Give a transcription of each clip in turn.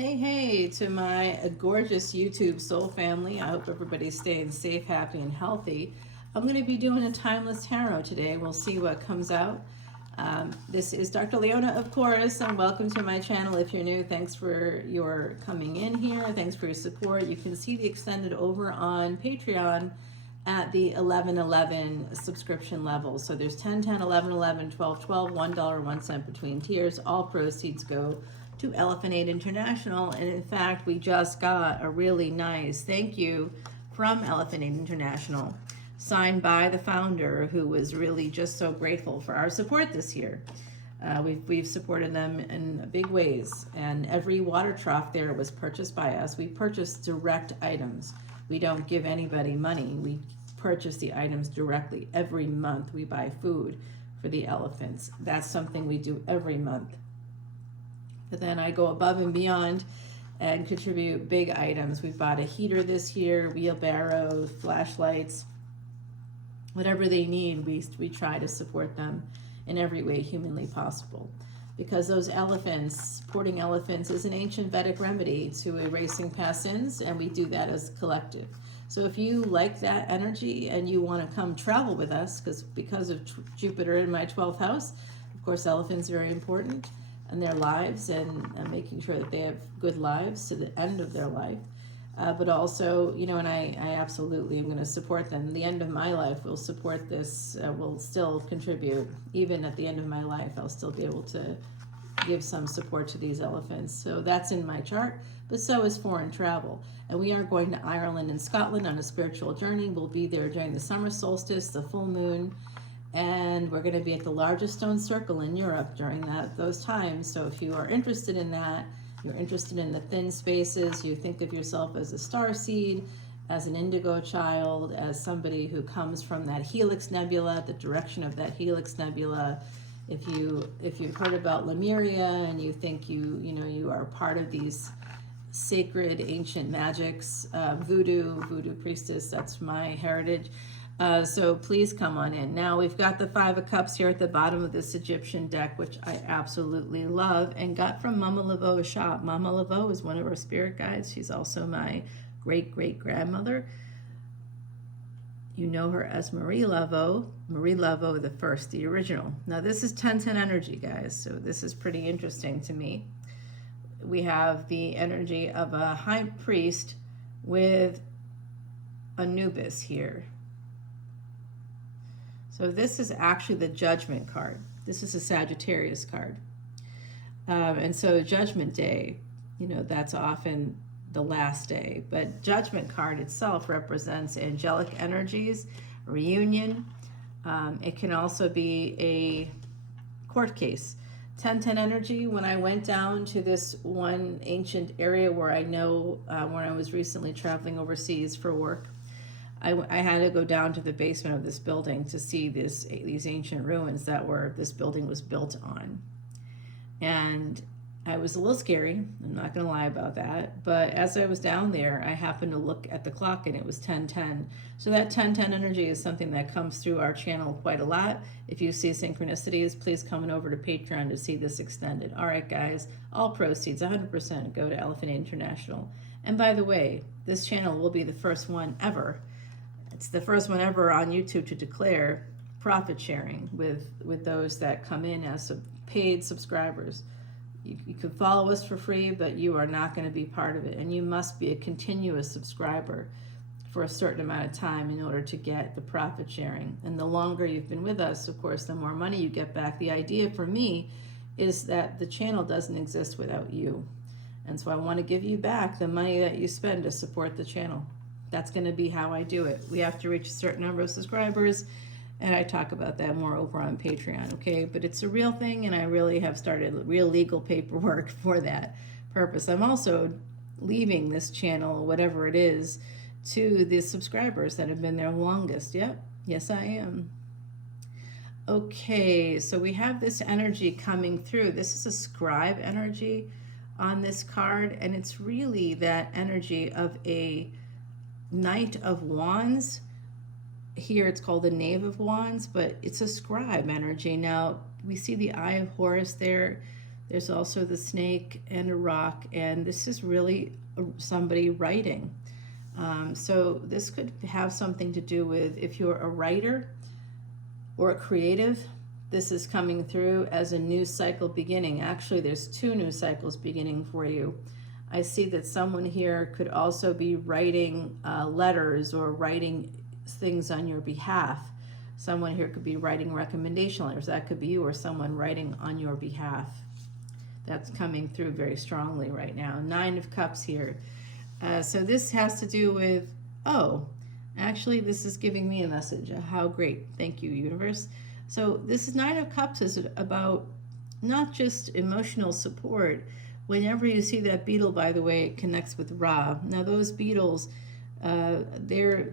Hey, to my gorgeous YouTube soul family. I hope everybody's staying safe, happy, and healthy. I'm going to be doing a timeless tarot today. We'll see what comes out. This is Dr. Leona, of course, and welcome to my channel. If you're new, thanks for your coming in here. Thanks for your support. You can see the extended over on Patreon at the 11.11 subscription level. So there's 10, 10, 11, 11, 12, 12, $1.01 between tiers. All proceeds go to Elephant Aid International. And in fact, we just got a really nice thank you from Elephant Aid International, signed by the founder, who was really just so grateful for our support this year. We've supported them in big ways, and every water trough there was purchased by us. We purchase direct items. We don't give anybody money. We purchase the items directly. Every month we buy food for the elephants. That's something we do every month. But then I go above and beyond and contribute big items. We bought a heater this year, wheelbarrows, flashlights, whatever they need. We try to support them in every way humanly possible, because those elephants, supporting elephants, is an ancient Vedic remedy to erasing past sins, and we do that as a collective. So if you like that energy and you want to come travel with us, because of Jupiter in my 12th house, of course, elephants are very important in their lives, and making sure that they have good lives to the end of their life. But also, and I absolutely am going to support them. The end of my life will support this, will still contribute. Even at the end of my life, I'll still be able to give some support to these elephants. So that's in my chart, but so is foreign travel. And we are going to Ireland and Scotland on a spiritual journey. We'll be there during the summer solstice, the full moon, and we're going to be at the largest stone circle in Europe during those times. So if you are interested in that, you're interested in the thin spaces, you think of yourself as a star seed, as an indigo child, as somebody who comes from that Helix Nebula, the direction of that Helix Nebula. If you've heard about Lemuria and you think you are part of these sacred ancient magics, voodoo priestess, that's my heritage. So please come on in. Now we've got the Five of Cups here at the bottom of this Egyptian deck, which I absolutely love and got from Mama Laveau's shop. Mama Laveau is one of our spirit guides. She's also my great-great-grandmother. You know her as Marie Laveau the first, the original. Now this is 1010 energy, guys, so this is pretty interesting to me. We have the energy of a high priest with Anubis here. So this is actually the Judgment card. This is a Sagittarius card. And so Judgment Day, that's often the last day. But Judgment card itself represents angelic energies, reunion. It can also be a court case. 1010 energy, when I went down to this one ancient area where I know when I was recently traveling overseas for work, I had to go down to the basement of this building to see these ancient ruins this building was built on. And I was a little scary, I'm not going to lie about that, but as I was down there, I happened to look at the clock and it was 10:10. So that 10:10 energy is something that comes through our channel quite a lot. If you see synchronicities, please come on over to Patreon to see this extended. All right, guys, all proceeds, 100% go to Elephant International. And by the way, this channel will be the first one ever. It's the first one ever on YouTube to declare profit sharing with those that come in as paid subscribers. You can follow us for free, but you are not going to be part of it. And you must be a continuous subscriber for a certain amount of time in order to get the profit sharing. And the longer you've been with us, of course, the more money you get back. The idea for me is that the channel doesn't exist without you. And so I want to give you back the money that you spend to support the channel. That's going to be how I do it. We have to reach a certain number of subscribers, and I talk about that more over on Patreon, okay? But it's a real thing, and I really have started real legal paperwork for that purpose. I'm also leaving this channel, whatever it is, to the subscribers that have been there longest. Yep, yes I am. Okay, so we have this energy coming through. This is a scribe energy on this card, and it's really that energy of a Knight of Wands. Here it's called the Knave of Wands, but it's a scribe energy. Now we see the Eye of Horus there. There's also the snake and a rock, and this is really somebody writing. So this could have something to do with if you're a writer or a creative. This is coming through as a new cycle beginning. Actually, there's 2 new cycles beginning for you. I see that someone here could also be writing letters or writing things on your behalf. Someone here could be writing recommendation letters. That could be you or someone writing on your behalf. That's coming through very strongly right now. 9 of Cups here. So this has to do with, oh, actually this is giving me a message. How great. Thank you, universe. So this 9 of Cups is about not just emotional support. Whenever you see that beetle, by the way, it connects with Ra. Now those beetles, they're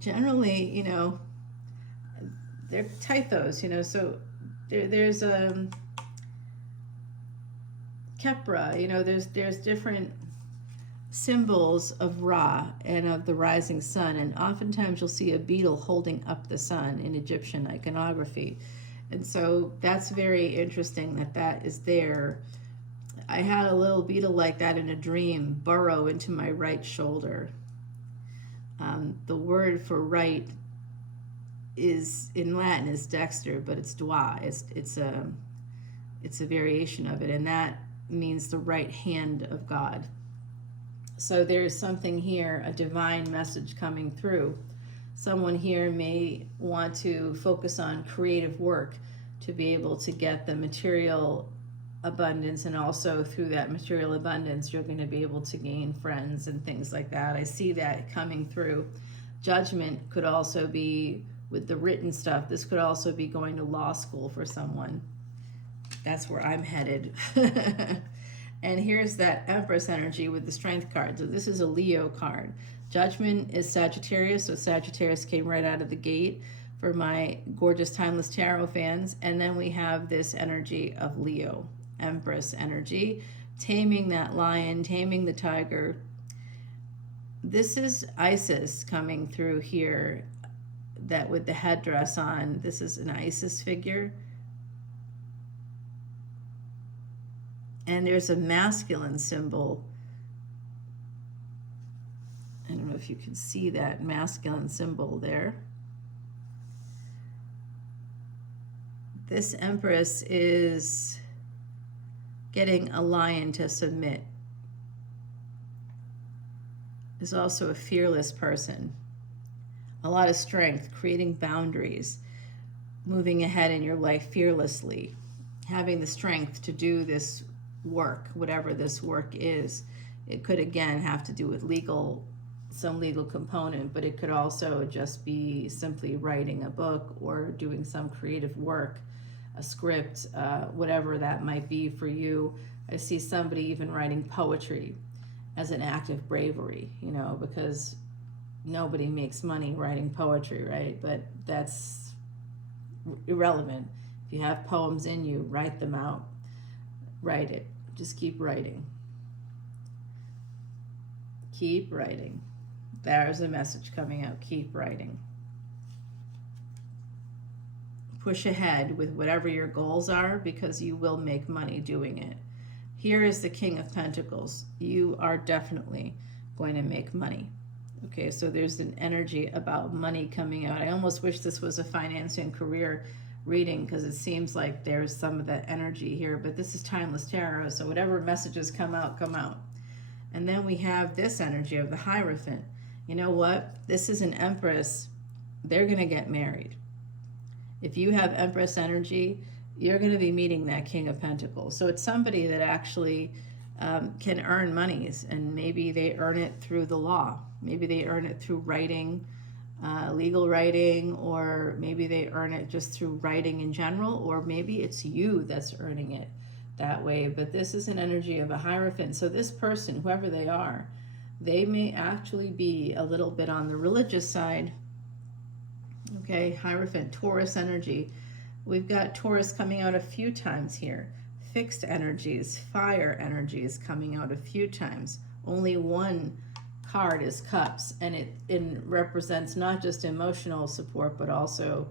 generally, you know, they're tythos, you know, so there's Kepra, you know, there's different symbols of Ra and of the rising sun, and oftentimes you'll see a beetle holding up the sun in Egyptian iconography. And so that's very interesting that that is there. I had a little beetle like that in a dream burrow into my right shoulder. The word for right is in Latin is dexter, but it's doigt. It's a variation of it, and that means the right hand of God. So there's something here, a divine message coming through. Someone here may want to focus on creative work to be able to get the material abundance, and also through that material abundance you're going to be able to gain friends and things like that. I see that coming through. Judgment could also be with the written stuff. This could also be going to law school for someone. That's where I'm headed. And here's that Empress energy with the Strength card. So this is a Leo card. Judgment is Sagittarius, so Sagittarius came right out of the gate for my gorgeous Timeless Tarot fans. And then we have this energy of Leo, Empress energy, taming that lion, taming the tiger. This is Isis coming through here, that with the headdress on. This is an Isis figure. And there's a masculine symbol. I don't know if you can see that masculine symbol there. This Empress is getting a lion to submit. Is also a fearless person. A lot of strength, creating boundaries, moving ahead in your life fearlessly, having the strength to do this work, whatever this work is. It could again have to do with some legal component, but it could also just be simply writing a book or doing some creative work, a script, whatever that might be for you. I see somebody even writing poetry as an act of bravery, you know, because nobody makes money writing poetry, right? But that's irrelevant. If you have poems in you, write them out. Write it. Just keep writing. Keep writing. There's a message coming out. Keep writing. Push ahead with whatever your goals are, because you will make money doing it. Here is the King of Pentacles. You are definitely going to make money. Okay, so there's an energy about money coming out. I almost wish this was a finance and career reading, because it seems like there's some of that energy here, but this is Timeless Tarot, so whatever messages come out, come out. And then we have this energy of the Hierophant. You know what? This is an Empress. They're going to get married. If you have Empress energy, you're going to be meeting that King of Pentacles. So it's somebody that actually can earn monies, and maybe they earn it through the law. Maybe they earn it through writing, legal writing, or maybe they earn it just through writing in general, or maybe it's you that's earning it that way. But this is an energy of a Hierophant. So this person, whoever they are, they may actually be a little bit on the religious side. Okay, Hierophant, Taurus energy. We've got Taurus coming out a few times here. Fixed energies, fire energies coming out a few times. Only one card is Cups, and it represents not just emotional support, but also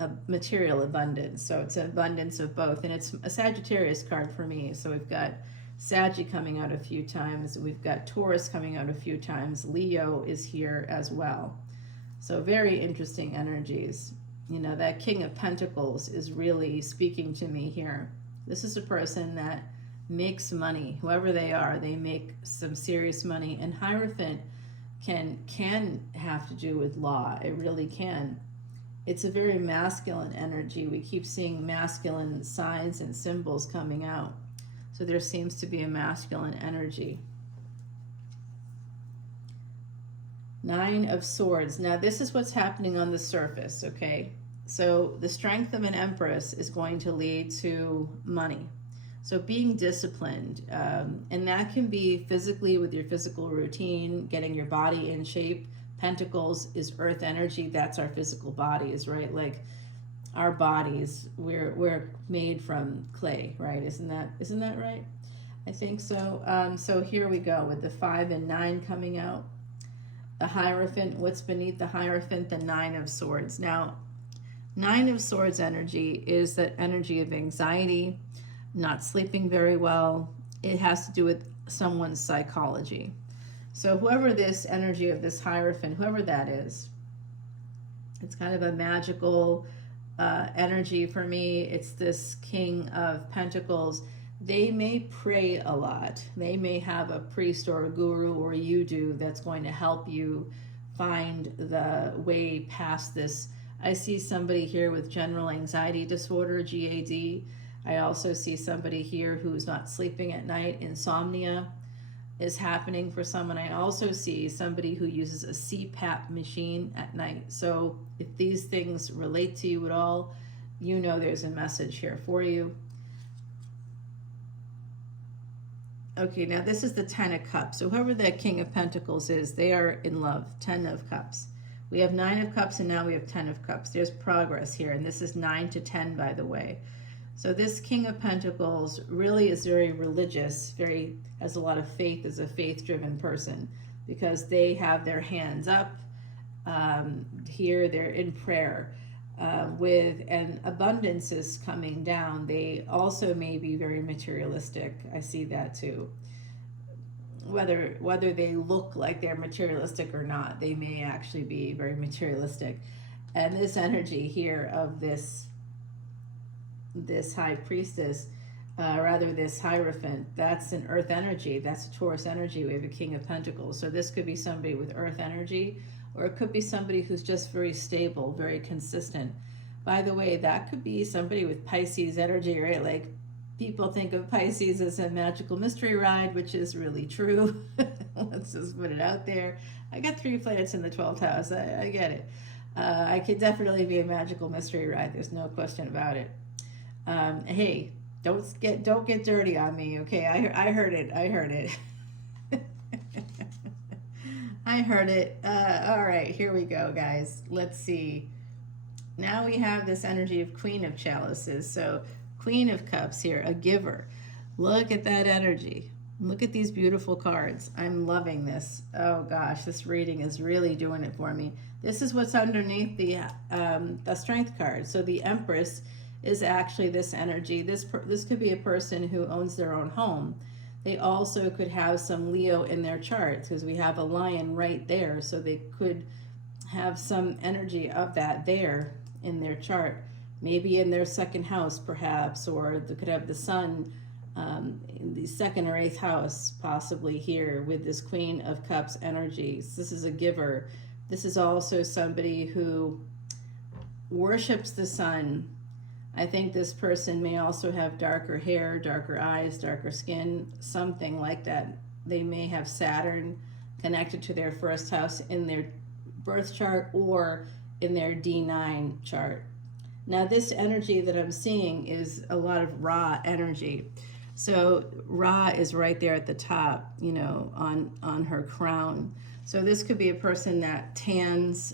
a material abundance. So it's an abundance of both. And it's a Sagittarius card for me. So we've got Saggy coming out a few times. We've got Taurus coming out a few times. Leo is here as well. So very interesting energies. You know, that King of Pentacles is really speaking to me here. This is a person that makes money. Whoever they are, they make some serious money. And Hierophant can have to do with law. It really can. It's a very masculine energy. We keep seeing masculine signs and symbols coming out. So there seems to be a masculine energy. Nine of Swords. Now this is what's happening on the surface, okay? So the strength of an Empress is going to lead to money. So being disciplined, and that can be physically with your physical routine, getting your body in shape. Pentacles is earth energy. That's our physical bodies, right? Like our bodies, we're made from clay, right? Isn't that right? I think so. So here we go with the 5 and 9 coming out. The Hierophant, what's beneath the Hierophant? The 9 of Swords. Now, 9 of Swords energy is that energy of anxiety, not sleeping very well. It has to do with someone's psychology. So whoever this energy of this Hierophant, whoever that is, it's kind of a magical energy for me. It's this King of Pentacles. They may pray a lot. They may have a priest or a guru, or you do, that's going to help you find the way past this. I see somebody here with general anxiety disorder, GAD. I also see somebody here who's not sleeping at night. Insomnia is happening for someone. I also see somebody who uses a CPAP machine at night. So if these things relate to you at all, you know there's a message here for you. Okay, now this is the 10 of Cups. So whoever that King of Pentacles is, they are in love. 10 of Cups. We have 9 of Cups and now we have 10 of Cups. There's progress here, and this is 9 to 10, by the way. So this King of Pentacles really is very religious, has a lot of faith, is a faith-driven person, because they have their hands up. Here they're in prayer and abundance is coming down. They also may be very materialistic. I see that too. Whether they look like they're materialistic or not, they may actually be very materialistic. And this energy here of this High Priestess, this Hierophant, that's an earth energy. That's a Taurus energy. We have a King of Pentacles. So this could be somebody with earth energy, or it could be somebody who's just very stable, very consistent. By the way, that could be somebody with Pisces energy, right? Like, people think of Pisces as a magical mystery ride, which is really true. Let's just put it out there. I got 3 planets in the 12th house. I get it. I could definitely be a magical mystery ride. There's no question about it. Hey, don't get dirty on me, okay? I heard it. I heard it. I heard it. All right, here we go, guys. Let's see. Now we have this energy of Queen of Chalices. So Queen of Cups here, a giver. Look at that energy. Look at these beautiful cards. I'm loving this. Oh gosh, this reading is really doing it for me. This is what's underneath the Strength card. So the Empress is actually this energy. This could be a person who owns their own home. They also could have some Leo in their charts, because we have a lion right there. So they could have some energy of that there in their chart. Maybe in their second house, perhaps, or they could have the sun in the 2nd or 8th house, possibly here with this Queen of Cups energies. This is a giver. This is also somebody who worships the sun. I think this person may also have darker hair, darker eyes, darker skin, something like that. They may have Saturn connected to their 1st house in their birth chart or in their D9 chart. Now this energy that I'm seeing is a lot of Ra energy. So Ra is right there at the top, you know, on her crown. So this could be a person that tans.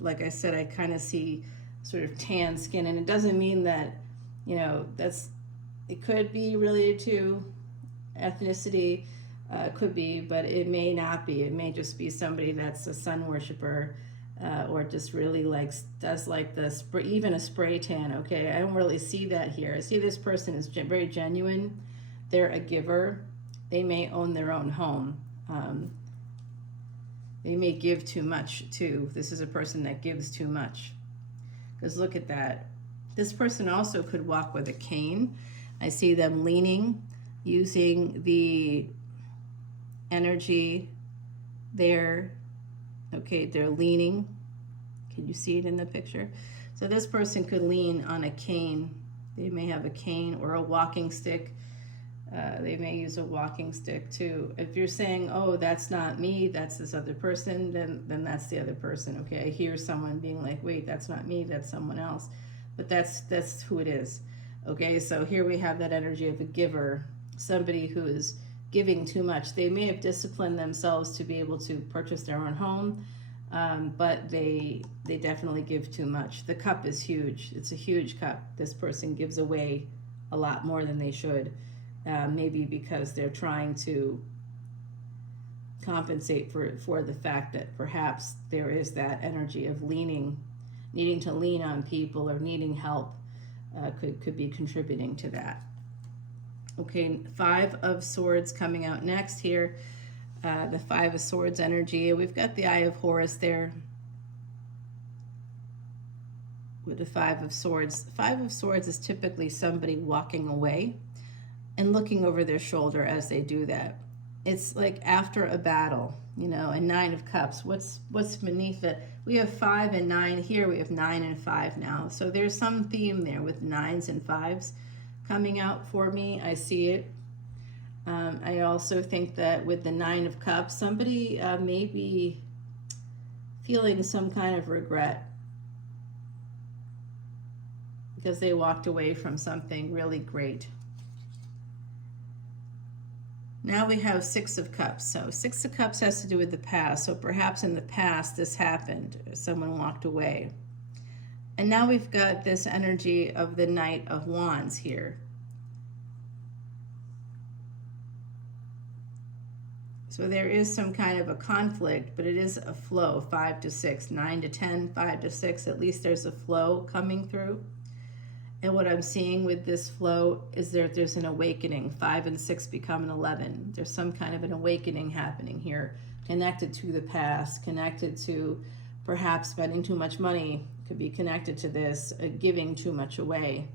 Like I said, I kind of see sort of tan skin, and it doesn't mean that, you know, it could be related to ethnicity, could be, but it may not be. It may just be somebody that's a sun worshiper, or just really like does like the spray, even a spray tan. Okay, I don't really see that here. I see this person is very genuine. They're a giver. They may own their own home. They may give too much too. This is a person that gives too much. Because look at that. This person also could walk with a cane. I see them leaning, using the energy there. Okay, they're leaning. Can you see it in the picture? So this person could lean on a cane. They may have a cane or a walking stick. They may use a walking stick too. If you're saying, oh, that's not me, that's this other person, then that's the other person. Okay, I hear someone being like, wait, that's not me, that's someone else. But that's who it is. Okay, so here we have that energy of a giver, somebody who is giving too much. They may have disciplined themselves to be able to purchase their own home, but they definitely give too much. The cup is huge. It's a huge cup. This person gives away a lot more than they should. Maybe because they're trying to compensate for the fact that perhaps there is that energy of leaning, needing to lean on people or needing help, could be contributing to that. Okay, 5 of Swords coming out next here. The 5 of Swords energy. We've got the Eye of Horus there with the 5 of Swords. 5 of Swords is typically somebody walking away and looking over their shoulder as they do that. It's like after a battle, you know. And 9 of Cups, what's beneath it? We have 5 and 9 here. We have 9 and 5 now. So there's some theme there with 9s and 5s coming out for me. I see it. I also think that with the 9 of Cups, somebody may be feeling some kind of regret because they walked away from something really great. Now we have 6 of Cups. So 6 of Cups has to do with the past. So perhaps in the past this happened. Someone walked away. And now we've got this energy of the Knight of Wands here. So there is some kind of a conflict, but it is a flow. 5 to 6, 9 to 10, 5 to 6. At least there's a flow coming through. And what I'm seeing with this flow is there's an awakening. 5 and 6 become an 11. There's some kind of an awakening happening here, connected to the past, connected to perhaps spending too much money. Could be connected to this, giving too much away.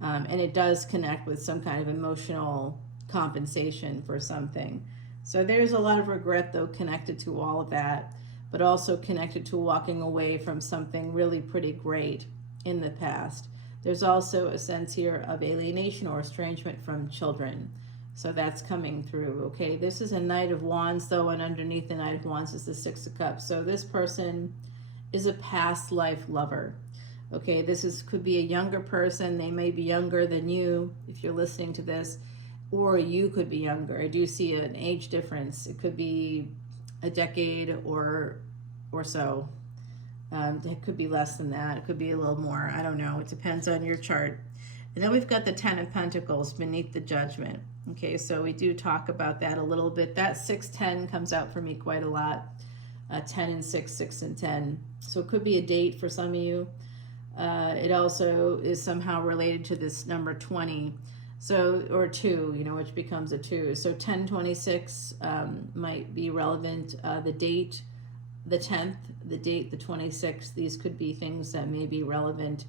And it does connect with some kind of emotional compensation for something. So there's a lot of regret, though, connected to all of that, but also connected to walking away from something really pretty great in the past. There's also a sense here of alienation or estrangement from children. So that's coming through, okay? This is a Knight of Wands, though, and underneath the Knight of Wands is the 6 of Cups. So this person is a past life lover, okay? Could be a younger person. They may be younger than you if you're listening to this, or you could be younger. I do see an age difference. It could be a decade or so. It could be less than that. It could be a little more. I don't know. It depends on your chart. And then we've got the 10 of Pentacles beneath the Judgment. Okay, so we do talk about that a little bit. That 6-10 comes out for me quite a lot. 10 and 6, 6 and 10. So it could be a date for some of you. It also is somehow related to this number 20. So, or 2, you know, which becomes a 2. So 1026 might be relevant. The date, the 10th, the date, the 26th, these could be things that may be relevant.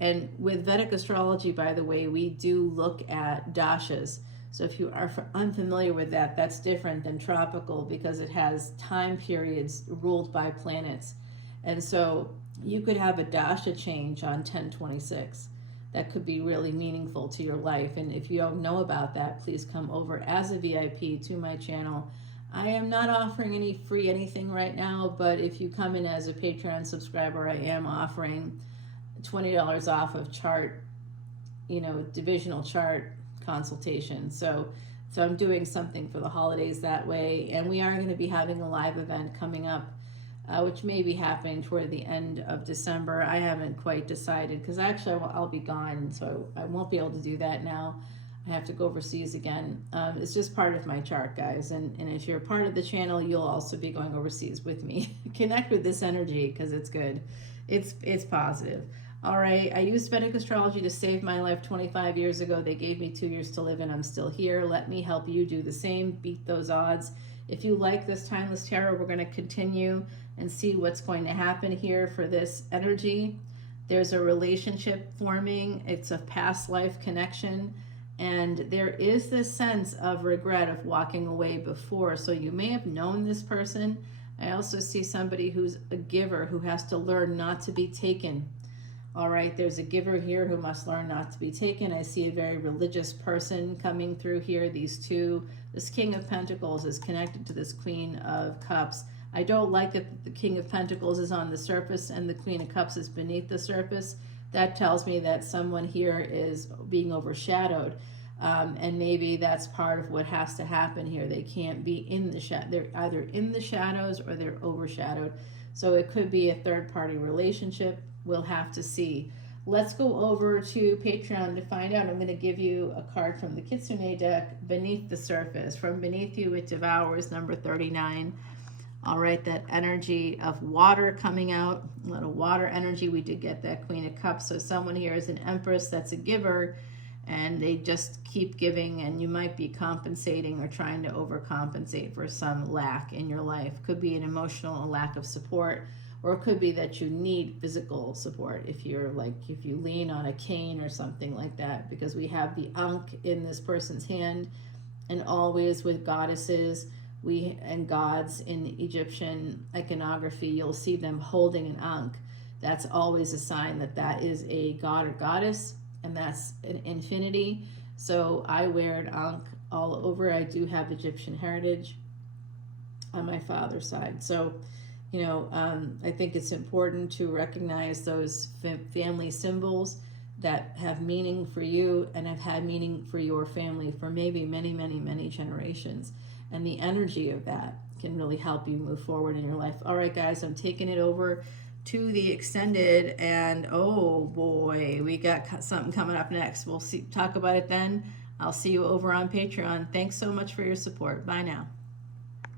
And with Vedic astrology, by the way, we do look at dashas. So if you are unfamiliar with that, that's different than tropical because it has time periods ruled by planets. And so you could have a dasha change on 1026. That could be really meaningful to your life. And if you don't know about that, please come over as a VIP to my channel. I am not offering any free anything right now, but if you come in as a Patreon subscriber, I am offering $20 off of chart, you know, divisional chart consultation. So I'm doing something for the holidays that way. And we are going to be having a live event coming up, which may be happening toward the end of December. I haven't quite decided because actually I'll be gone, so I won't be able to do that now. I have to go overseas again. It's just part of my chart, guys. And if you're part of the channel, you'll also be going overseas with me. Connect with this energy because it's good. It's positive. All right. I used Vedic astrology to save my life 25 years ago. They gave me 2 years to live and I'm still here. Let me help you do the same. Beat those odds. If you like this Timeless Tarot, we're going to continue and see what's going to happen here for this energy. There's a relationship forming. It's a past life connection. And there is this sense of regret of walking away before. So you may have known this person. I also see somebody who's a giver who has to learn not to be taken. All right, there's a giver here who must learn not to be taken. I see a very religious person coming through here. These two, this King of Pentacles is connected to this Queen of Cups. I don't like that the King of Pentacles is on the surface and the Queen of Cups is beneath the surface. That tells me that someone here is being overshadowed. And maybe that's part of what has to happen here. They can't be in the shadow. They're either in the shadows or they're overshadowed. So it could be a third-party relationship. We'll have to see. Let's go over to Patreon to find out. I'm going to give you a card from the Kitsune deck, Beneath the Surface. From Beneath You It Devours, number 39. All right, that energy of water coming out, a little water energy. We did get that Queen of Cups. So someone here is an Empress that's a giver, and they just keep giving, and you might be compensating or trying to overcompensate for some lack in your life. Could be an emotional lack of support, or it could be that you need physical support if you're like, if you lean on a cane or something like that, because we have the Ankh in this person's hand, and always with goddesses and gods in Egyptian iconography, you'll see them holding an Ankh. That's always a sign that that is a god or goddess, and that's an infinity. So I wear an Ankh all over. I do have Egyptian heritage on my father's side. So, you know, I think it's important to recognize those family symbols that have meaning for you and have had meaning for your family for maybe many, many, many generations. And the energy of that can really help you move forward in your life. All right, guys, I'm taking it over to the extended, and oh boy, we got something coming up next. We'll talk about it then. I'll see you over on Patreon. Thanks so much for your support. Bye now.